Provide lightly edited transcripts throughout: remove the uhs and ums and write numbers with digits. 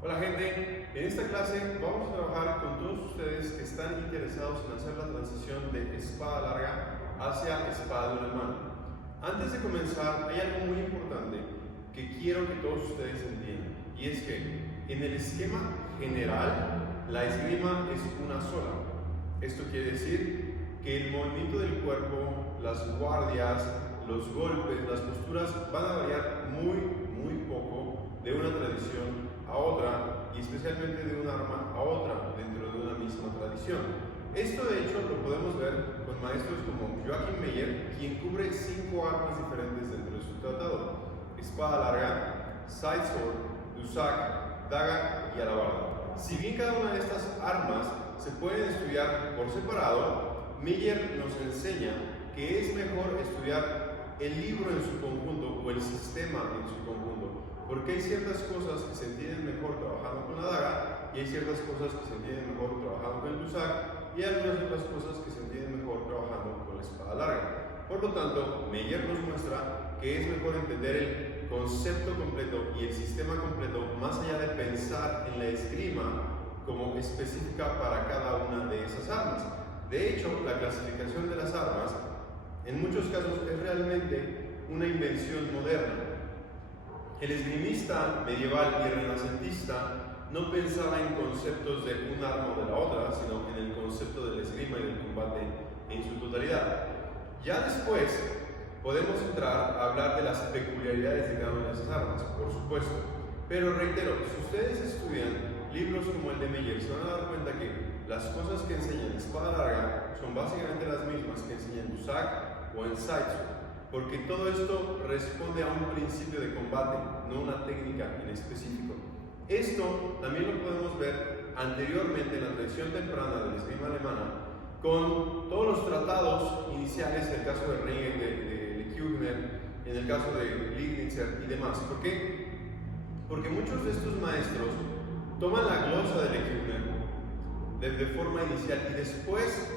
Hola gente, en esta clase vamos a trabajar con todos ustedes que están interesados en hacer la transición de espada larga hacia espada de una mano. Antes de comenzar hay algo muy importante que quiero que todos ustedes entiendan, y es que en el esquema general la esgrima es una sola. Esto quiere decir que el movimiento del cuerpo, las guardias, los golpes, las posturas van a variar muy poco de una tradición a otra, y especialmente de un arma a otra dentro de una misma tradición. Esto de hecho lo podemos ver con maestros como Joachim Meyer, quien cubre 5 armas diferentes dentro de su tratado: espada larga, side sword, dusak, daga y alabarda. Si bien cada una de estas armas se pueden estudiar por separado, Meyer nos enseña que es mejor estudiar el libro en su conjunto o el sistema en su conjunto, porque hay ciertas cosas que se entienden mejor trabajando con la daga, y hay ciertas cosas que se entienden mejor trabajando con el dusak, y algunas otras cosas que se entienden mejor trabajando con la espada larga. Por lo tanto, Meyer nos muestra que es mejor entender el concepto completo y el sistema completo, más allá de pensar en la esgrima como específica para cada una de esas armas. De hecho, la clasificación de las armas en muchos casos es realmente una invención moderna. El esgrimista medieval y renacentista no pensaba en conceptos de un arma o de la otra, sino en el concepto del esgrima y del combate en su totalidad. Ya después podemos entrar a hablar de las peculiaridades de cada una de esas armas, por supuesto. Pero reitero, si ustedes estudian libros como el de Meyer, se van a dar cuenta que las cosas que enseñan espada larga son básicamente las mismas que enseñan dusak o en side, porque todo esto responde a un principio de combate, no una técnica en específico. Esto también lo podemos ver anteriormente en la tradición temprana de la esgrima alemana, con todos los tratados iniciales, en el caso de Ringen, de Lecuhner, en el caso de Liegnitzer y demás. ¿Por qué? Porque muchos de estos maestros toman la glosa de Lecuhner de forma inicial y después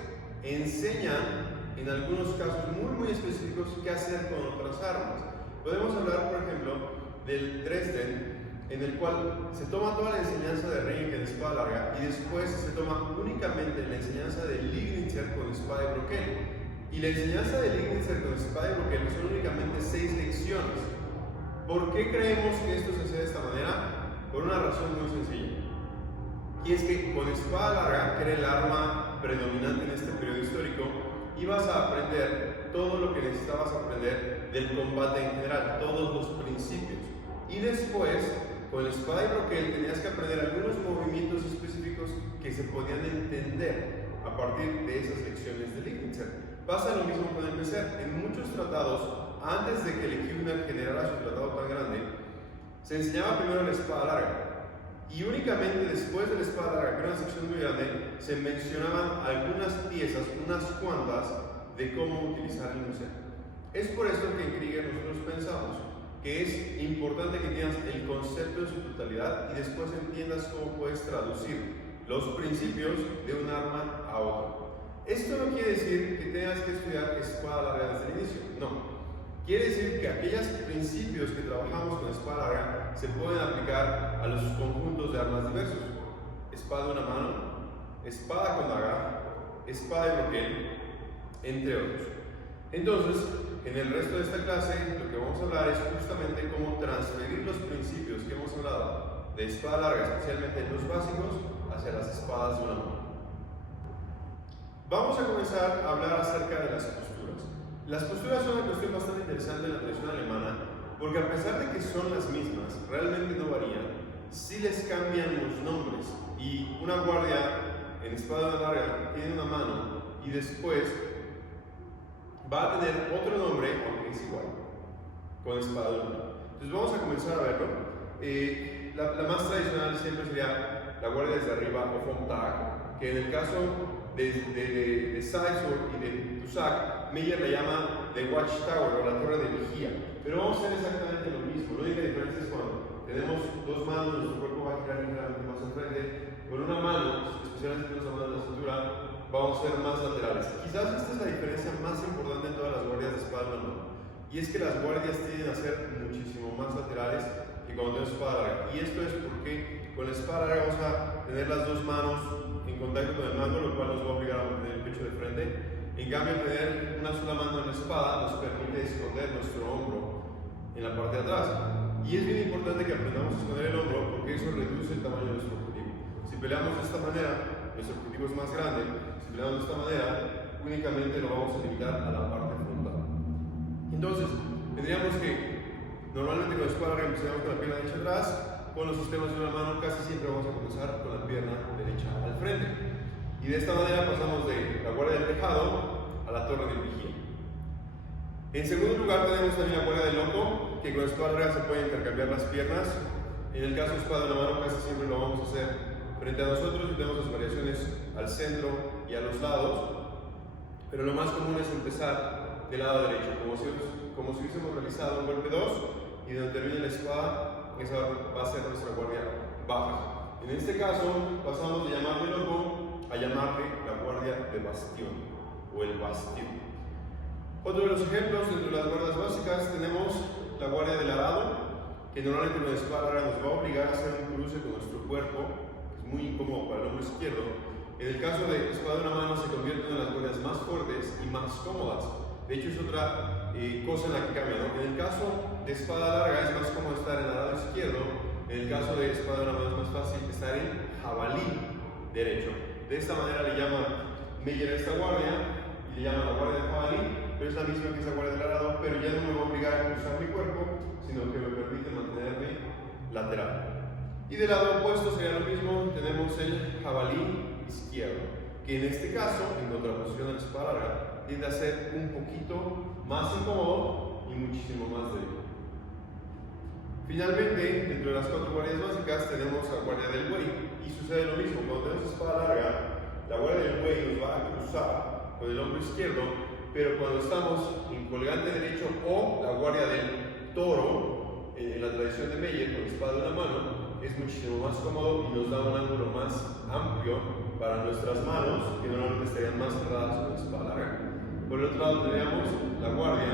enseñan en algunos casos muy específicos qué hacer con otras armas. Podemos hablar, por ejemplo, del Dresden, en el cual se toma toda la enseñanza de Ringen en espada larga y después se toma únicamente la enseñanza de Liegnitzer con espada de broquel. Y la enseñanza de Liegnitzer con espada de broquel son únicamente 6 lecciones. ¿Por qué creemos que esto se hace de esta manera? Por una razón muy sencilla. Y es que con espada larga, que era el arma predominante en este periodo histórico, ibas a aprender todo lo que necesitabas aprender del combate en general, todos los principios. Y después, con la espada y broquel, tenías que aprender algunos movimientos específicos que se podían entender a partir de esas lecciones de Liegnitzer. Pasa lo mismo con el Messer. En muchos tratados, antes de que Lecuhner generara su tratado tan grande, se enseñaba primero la espada larga. Y únicamente después de la espada larga, que era una sección muy grande, se mencionaban algunas piezas, unas cuantas, de cómo utilizar el Messer. Es por esto que en Krieger nosotros pensamos que es importante que entiendas el concepto en su totalidad y después entiendas cómo puedes traducir los principios de un arma a otro. Esto no quiere decir que tengas que estudiar espada larga desde el inicio, no. Quiere decir que aquellos principios que trabajamos con espada larga se pueden aplicar a los conjuntos de armas diversos: espada de una mano, espada con daga, espada de broquel, entre otros. Entonces, en el resto de esta clase lo que vamos a hablar es justamente cómo transferir los principios que hemos hablado de espada larga, especialmente los básicos, hacia las espadas de una mano. Vamos a comenzar a hablar acerca de las posturas. Las posturas son una cuestión bastante interesante en la tradición alemana, porque a pesar de que son las mismas, realmente no varían, sí les cambian los nombres. Y una guardia en espada larga tiene una mano y después va a tener otro nombre, aunque es igual, con espada de una mano. Entonces vamos a comenzar a verlo. La más tradicional siempre sería la guardia desde arriba o vom Tag, que en el caso de side sword y de dusak, Meyer le llama the watchtower o la torre de vigía. Pero vamos a hacer exactamente lo mismo. La única diferencia es cuando tenemos dos manos, nuestro cuerpo va a girar ligeramente más al frente. Con una mano, especialmente con la mano de la cintura, vamos a ser más laterales. Quizás esta es la diferencia más importante en todas las guardias de espada de una mano. Y es que las guardias tienden a ser muchísimo más laterales que cuando tenemos espada larga. Y esto es porque con la espada larga vamos a tener las dos manos en contacto con el mango, lo cual nos va a obligar a mantener el pecho de frente. En cambio, tener una sola mano en la espada nos permite esconder nuestro hombro en la parte de atrás. Y es bien importante que aprendamos a esconder el hombro porque eso reduce el tamaño de nuestro objetivo. Si peleamos de esta manera, nuestro objetivo es más grande. Si peleamos de esta manera, únicamente lo vamos a limitar a la parte frontal. Entonces, tendríamos que, normalmente con la espada larga empezamos con la pierna derecha atrás, con los sistemas de una mano casi siempre vamos a comenzar con la pierna derecha al frente. Y de esta manera pasamos de la guardia del tejado a la torre del vigía. En segundo lugar tenemos también la guardia del loco, que con la espada larga se pueden intercambiar las piernas. En el caso de espada de una mano casi siempre lo vamos a hacer frente a nosotros y tenemos las variaciones al centro y a los lados. Pero lo más común es empezar del lado derecho, como si hubiésemos realizado un golpe 2 y donde termine la espada, esa va a ser nuestra guardia baja. En este caso pasamos de llamarle loco a llamarle la guardia de bastión o el bastión. Otro de los ejemplos dentro de las guardias básicas tenemos la guardia del arado, que normalmente con la espada larga nos va a obligar a hacer un cruce con nuestro cuerpo, es muy incómodo para el hombro izquierdo. En el caso de espada de una mano se convierte en una de las guardias más fuertes y más cómodas. De hecho es otra cosa en la que cambia, ¿no? En el caso de espada larga es más cómodo estar en el lado izquierdo, en el caso de espada de una mano es más fácil estar en jabalí derecho. De esta manera le llama Meyer a esta guardia y le llama la guardia de jabalí, pero es la misma que esa guardia del arado, pero ya no me va a obligar a cruzar mi cuerpo, sino que me permite mantenerme lateral. Y del lado opuesto sería lo mismo, tenemos el jabalí izquierdo, que en este caso, en contraposición a la espada larga, tiende a ser un poquito más incómodo y muchísimo más débil. Finalmente, dentro de las cuatro guardias básicas tenemos la guardia del buey, y sucede lo mismo. Cuando tenemos espada larga, la guardia del buey nos va a cruzar con el hombro izquierdo, pero cuando estamos en colgante derecho o la guardia del toro, en la tradición de Meyer con la espada de una mano, es muchísimo más cómodo y nos da un ángulo más amplio para nuestras manos, que normalmente estarían más cerradas con la espada larga. Por el otro lado tendríamos la guardia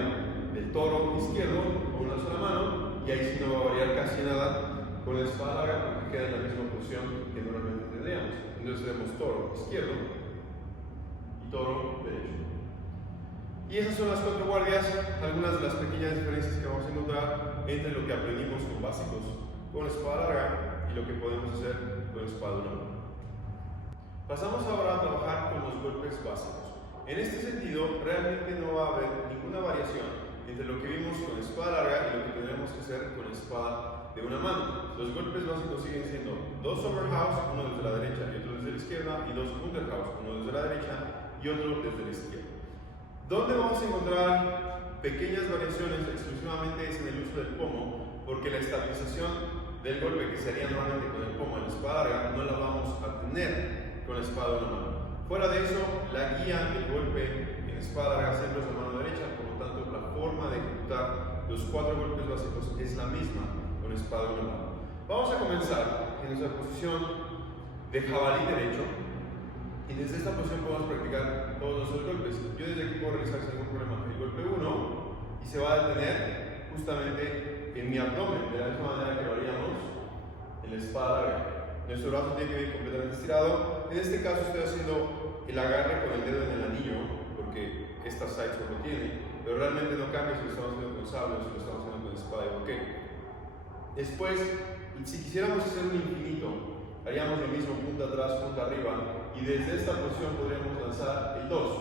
del toro izquierdo con una sola mano, y ahí sí no va a variar casi nada con la espada larga porque queda en la misma posición que normalmente tendríamos. Entonces tenemos toro izquierdo y toro derecho. Y esas son las cuatro guardias, algunas de las pequeñas diferencias que vamos a encontrar entre lo que aprendimos con básicos con la espada larga y lo que podemos hacer con la espada de una mano. Pasamos ahora a trabajar con los golpes básicos. En este sentido, realmente no va a haber ninguna variación entre lo que vimos con la espada larga y lo que tendremos que hacer con la espada de una mano. Los golpes básicos siguen siendo dos overhouse, uno desde la derecha y otro desde la izquierda, y dos underhouse, uno desde la derecha y otro desde la izquierda. ¿Dónde vamos a encontrar pequeñas variaciones? Exclusivamente es en el uso del pomo, porque la estabilización del golpe que se haría normalmente con el pomo en la espada larga no la vamos a tener con la espada de una mano. Fuera de eso, la guía del golpe en espada larga siempre es la mano derecha, por lo tanto la forma de ejecutar los cuatro golpes básicos es la misma con espada de una mano. Vamos a comenzar en nuestra posición de jabalí derecho. Y desde esta posición podemos practicar todos nuestros golpes. Yo desde aquí puedo realizar sin ningún problema el golpe 1 y se va a detener justamente en mi abdomen, de la misma manera que lo haríamos en la espada larga. Nuestro brazo tiene que ir completamente estirado. En este caso estoy haciendo el agarre con el dedo en el anillo, porque esta side lo tiene, pero realmente no cambia si lo estamos haciendo con sable o si lo estamos haciendo con espada y bloqueo. Después, si quisiéramos hacer un infinito, haríamos lo mismo, punta atrás, punta arriba, y desde esta posición podríamos lanzar el 2.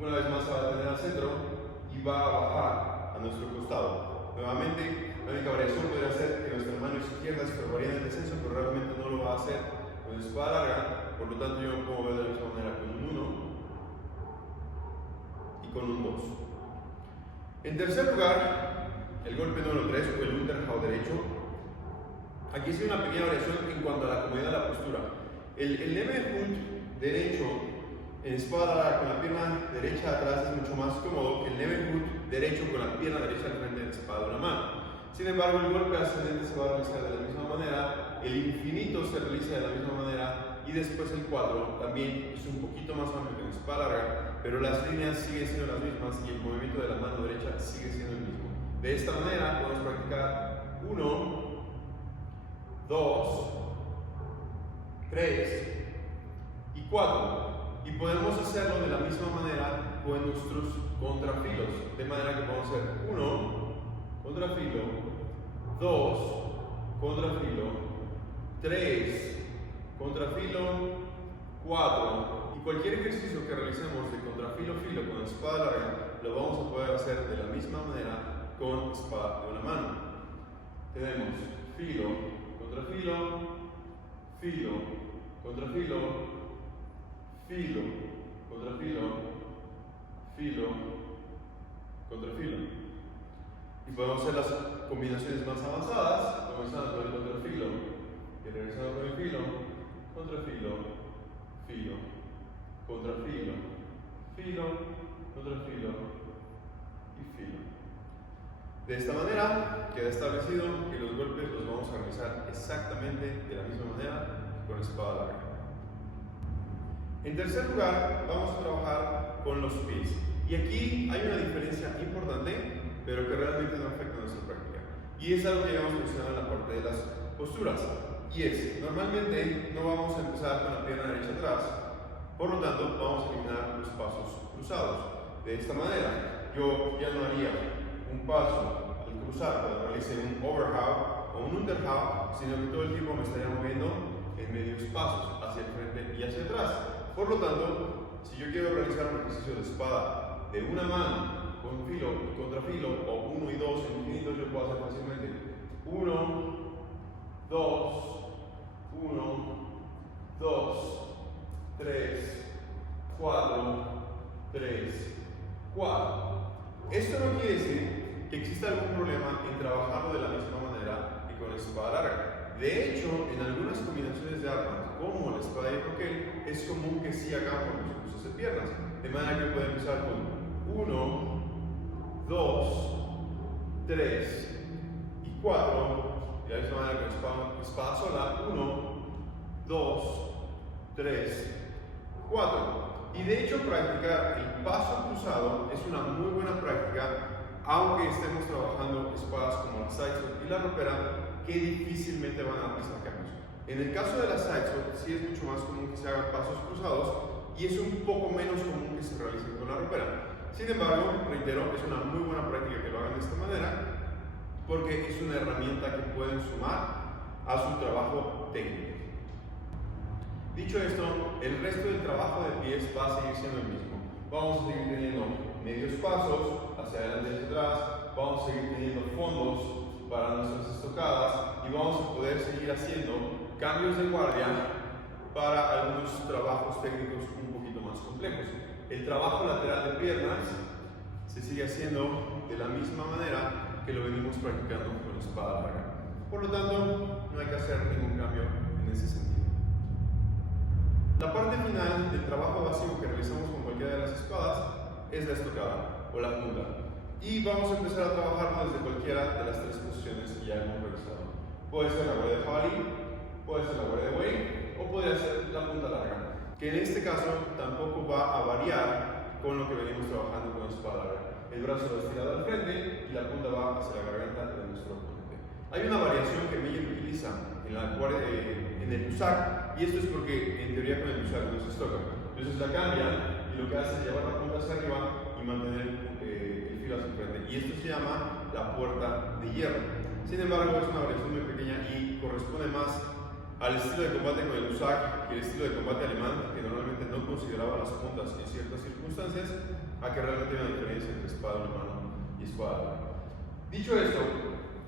Una vez más se va a detener al centro y va a bajar a nuestro costado. Nuevamente, la única variación podría ser que nuestra mano izquierda estorbaría en el descenso, pero realmente no lo va a hacer con la espada larga, por lo tanto yo me puedo ver de la misma manera con un 1 y con un 2. En tercer lugar, el golpe número 3 o el underhouse derecho. Aquí sí hay una pequeña variación en cuanto a la comodidad de la postura. El Nebenhut derecho en espada larga con la pierna derecha atrás es mucho más cómodo que el Nebenhut derecho con la pierna derecha al frente en espada de una mano. Sin embargo, el golpe ascendente se va a realizar de la misma manera, el infinito se realiza de la misma manera y después el 4 también es un poquito más amplio que en espada larga, pero las líneas siguen siendo las mismas y el movimiento de la mano derecha sigue siendo el mismo. De esta manera podemos practicar 1, 2, 3 y 4. Y podemos hacerlo de la misma manera con nuestros contrafilos, de manera que podemos hacer 1 contrafilo, 2 contrafilo, 3 contrafilo, 4. Y cualquier ejercicio que realicemos de contrafilo-filo con espada larga lo vamos a poder hacer de la misma manera con espada de una mano. Tenemos filo, contrafilo, filo, contrafilo, filo, contrafilo, filo, contrafilo. Y podemos hacer las combinaciones más avanzadas, comenzando con el contrafilo y regresando con el filo, contrafilo, filo, contrafilo, filo, contrafilo y filo. De esta manera queda establecido que los golpes los vamos a realizar exactamente de la misma manera que con espada larga. En tercer lugar, vamos a trabajar con los pies. Y aquí hay una diferencia importante, pero que realmente no afecta a nuestra práctica. Y es algo que ya hemos mencionado en la parte de las posturas. Y es, normalmente no vamos a empezar con la pierna derecha atrás, por lo tanto vamos a eliminar los pasos cruzados. De esta manera, yo ya no haría un paso al cruzar cuando realice un overhand o un underhand, sino que todo el tiempo me estaría moviendo en medios pasos, hacia el frente y hacia atrás. Por lo tanto, si yo quiero realizar un ejercicio de espada de una mano, con filo y contrafilo, o 1 y 2 en infinitos, yo puedo hacer fácilmente 1, 2, 1, 2, 3, 4, 3, 4. Esto no quiere decir que exista algún problema en trabajarlo de la misma manera que con la espada larga. De hecho, en algunas combinaciones de armas, como la espada de croquet, es común que sí hagamos los cruces de piernas. De manera que pueden empezar con 1, 2, 3 y 4. De la misma manera que con espada sola, 1, 2, 3, 4. Y de hecho, practicar el paso cruzado es una muy buena práctica, aunque estemos trabajando espadas como la sidesword y la ropera, que difícilmente van a realizar cambios. En el caso de la sidesword, sí es mucho más común que se hagan pasos cruzados y es un poco menos común que se realicen con la ropera. Sin embargo, reitero, es una muy buena práctica que lo hagan de esta manera, porque es una herramienta que pueden sumar a su trabajo técnico. Dicho esto, el resto del trabajo de pies va a seguir siendo el mismo. Vamos a seguir teniendo medios pasos hacia adelante y hacia atrás, vamos a seguir teniendo fondos para nuestras estocadas y vamos a poder seguir haciendo cambios de guardia para algunos trabajos técnicos un poquito más complejos. El trabajo lateral de piernas se sigue haciendo de la misma manera que lo venimos practicando con la espada larga. Por lo tanto, no hay que hacer ningún cambio en ese sentido. La parte final del trabajo básico que realizamos con cualquiera de las espadas es la estocada o la punta. Y vamos a empezar a trabajarlo desde cualquiera de las tres posiciones que ya hemos realizado. Puede ser la guardia de jabalí, puede ser la guardia de buey o podría ser la punta larga, que en este caso tampoco va a variar con lo que venimos trabajando con la espada larga. El brazo va estirado al frente y la punta va hacia la garganta de nuestro oponente. Hay una variación que Meyer utiliza en el USAC, y esto es porque en teoría con el USAC no se estoca. Entonces la cambia y lo que hace es llevar la punta hacia arriba y mantener el filo hacia el frente. Y esto se llama la puerta de hierro. Sin embargo, es una variación muy pequeña y corresponde más al estilo de combate con el USAC que el estilo de combate alemán, que normalmente no consideraba las puntas en ciertas circunstancias, a que realmente hay una diferencia entre espada de una mano y espada larga. Dicho esto,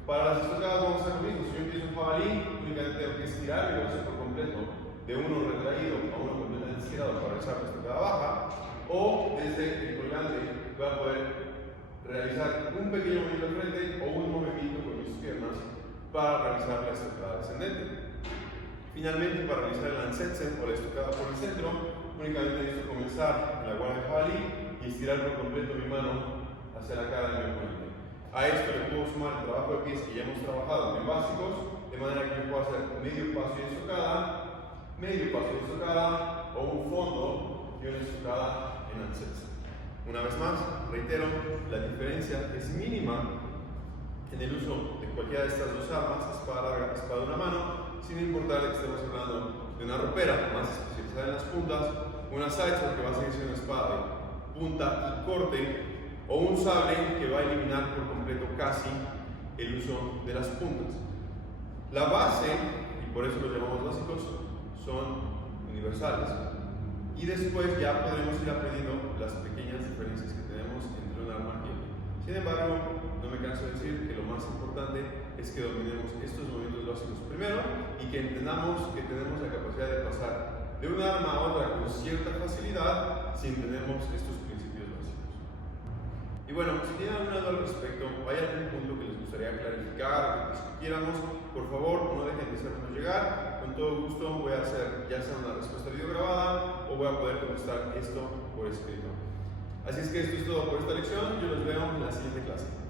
para las estocadas vamos a hacer lo mismo. Si yo empiezo un jabalí, únicamente tengo que estirar el brazo por completo, de uno retraído a uno completamente estirado para realizar la estocada baja, o desde el colgante voy a poder realizar un pequeño movimiento al frente o un movimiento con mis piernas para realizar la estocada descendente. Finalmente, para realizar el Ansetzen o la estocada por el centro, únicamente necesito comenzar en la guardia de jabalí y estirar por completo mi mano hacia la cara de mi oponente. A esto le puedo sumar el trabajo de pies que ya hemos trabajado en básicos, de manera que yo puedo hacer medio paso y estocada, o un fondo y una estocada en Ansetzen. Una vez más, reitero, la diferencia es mínima en el uso de cualquiera de estas dos armas, espada larga, espada de una mano, sin importar que estemos hablando de una ropera más especializada en las puntas, una sidesword que va a seguir siendo una espada de punta y corte, o un sable que va a eliminar por completo casi el uso de las puntas. La base, y por eso los llamamos básicos, son universales, y después ya podremos ir aprendiendo las pequeñas diferencias que tenemos entre un arma y otra. Sin embargo, no me canso de decir que lo más importante es que dominemos estos movimientos básicos primero y que entendamos que tenemos la capacidad de pasar de un arma a otra con cierta facilidad si entendemos estos principios básicos. Y bueno, si tienen alguna duda al respecto, hay algún punto que les gustaría clarificar o que discutiéramos, por favor no dejen de hacernos llegar. Con todo gusto voy a hacer ya sea una respuesta video grabada o voy a poder contestar esto por escrito. Así es que esto es todo por esta lección. Yo los veo en la siguiente clase.